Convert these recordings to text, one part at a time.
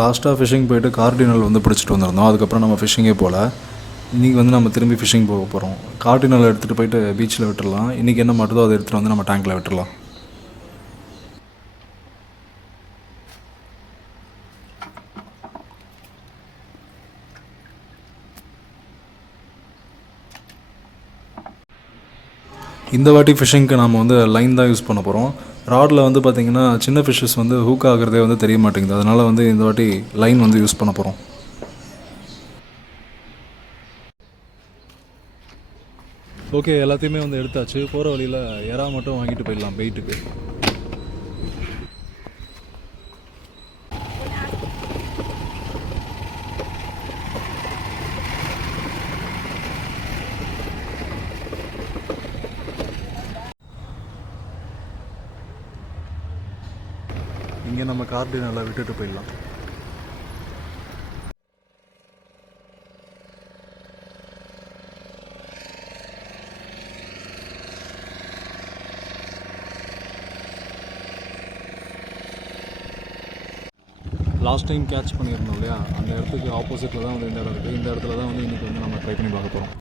லாஸ்ட்டாக ஃபிஷிங் போயிட்டு கார்டினல் வந்து பிடிச்சிட்டு வந்திருந்தோம். அதுக்கப்புறம் நம்ம ஃபிஷிங்கே போகல. இன்றைக்கி வந்து நம்ம திரும்பி ஃபிஷிங் போக போகிறோம். கார்டினல் எடுத்துகிட்டு போயிட்டு பீச்சில் விட்டுடலாம். இன்றைக்கி என்ன மாட்டுதோ அதை எடுத்துகிட்டு வந்து நம்ம டேங்க்கில் விட்டுடலாம். இந்த வாட்டி ஃபிஷிங்க்கு நாம் வந்து லைன் தான் யூஸ் பண்ண போகிறோம். ராடில் வந்து பார்த்திங்கன்னா சின்ன ஃபிஷ்ஷஸ் வந்து ஹூக் ஆகிறதே வந்து தெரிய மாட்டேங்குது. அதனால் வந்து இந்த வாட்டி லைன் வந்து யூஸ் பண்ண போகிறோம். ஓகே, எல்லாத்தையுமே வந்து எடுத்தாச்சு. போகிற வழியில் எறா மட்டும் வாங்கிட்டு போயிடலாம் வெயிட்டுக்கு. இங்கே நம்ம கார்டினலை விட்டுட்டு போயிடலாம். லாஸ்ட் டைம் கேட்ச் பண்ணியிருந்தோம் இல்லையா, அந்த இடத்துக்கு ஆப்போசிட்டில் தான் வந்து இந்த இடம் இருக்குது. இந்த இடத்துல தான் வந்து இன்றைக்கி வந்து நம்ம ட்ரை பண்ணி பார்க்க போகிறோம்.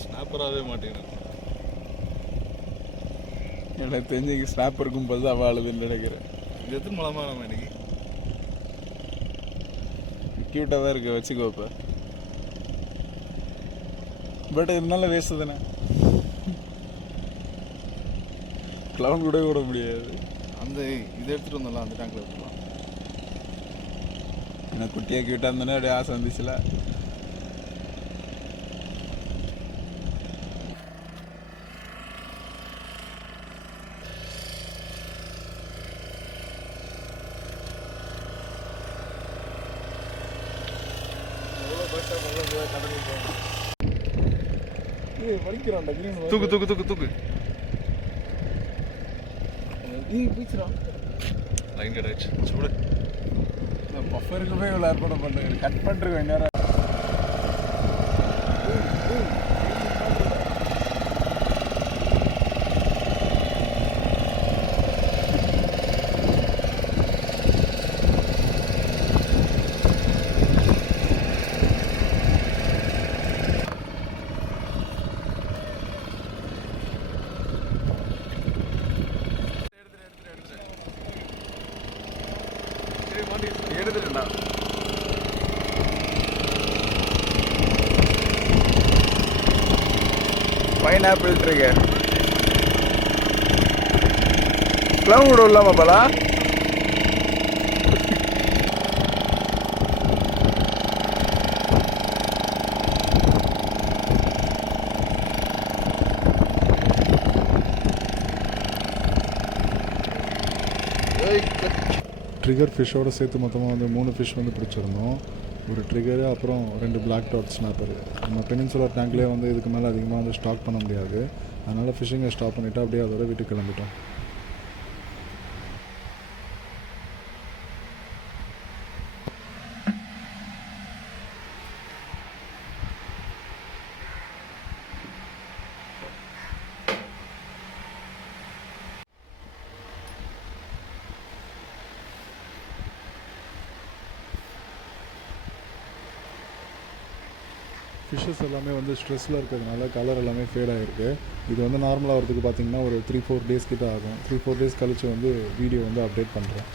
ஸ்னாப்பராகவே மாட்டேங்குது. எனக்கு தெரிஞ்சு ஸ்னாப் இருக்கும்போது தான் வாழுதுன்னு நினைக்கிறேன். இது எத்தனை மலமா நம்ம இன்னைக்கு க்யூட்டாக தான் இருக்கு, வச்சுக்கோ. இப்போ பட் இருந்தாலும் வேஸ்ட்டு தானே. கிளவுன் கூட விட முடியாது. அந்த இதை எடுத்துகிட்டு வந்தோம்ல, அந்த டேங்கில் எடுத்துக்கலாம். எனக்கு குட்டியாக க்யூட்டாக இருந்தோன்னே அப்படியே ஆசை வந்துச்சுல. தூக்கு தூக்கு தூக்கு தூக்கு. லைன் கட் ஆயிடுச்சு. சூடு பஃபருக்கு போய் இவ்வளோ ஏற்பாடு பண்ணுறேன். கட் பண்ணுறேன் இன்னொரு. எடுத்துட்டா பைனாப்பிள் ட்ரிகர் கிளவுன் கூட இல்லாம பலா. ட்ரிகர் ஃபிஷ்ஷோடு சேர்த்து மொத்தமாக வந்து 3 ஃபிஷ் வந்து பிடிச்சிருந்தோம். ஒரு ட்ரிகரு, அப்புறம் 2 பிளாக் டாட் ஸ்னாப்பர். நம்ம பெனின்சுலர் டேங்க்லேயே வந்து இதுக்கு மேலே அதிகமாக வந்து ஸ்டாக் பண்ண முடியாது. அதனால் ஃபிஷ்ஷிங்கை ஸ்டாப் பண்ணிவிட்டு அப்படியே அதோட வீட்டுக்கு கிளம்பிட்டோம். ஃபிஷ்ஷஸ் எல்லாமே வந்து ஸ்ட்ரெஸ்ஸில் இருக்கிறதுனால கலர் எல்லாமே ஃபேட் ஆகிருக்கு. இது வந்து நார்மலாக வரதுக்கு பார்த்திங்கன்னா ஒரு 3-4 டேஸ் கிட்ட ஆகும். 3-4 டேஸ் கழித்து வந்து வீடியோ வந்து அப்டேட் பண்ணுறேன்.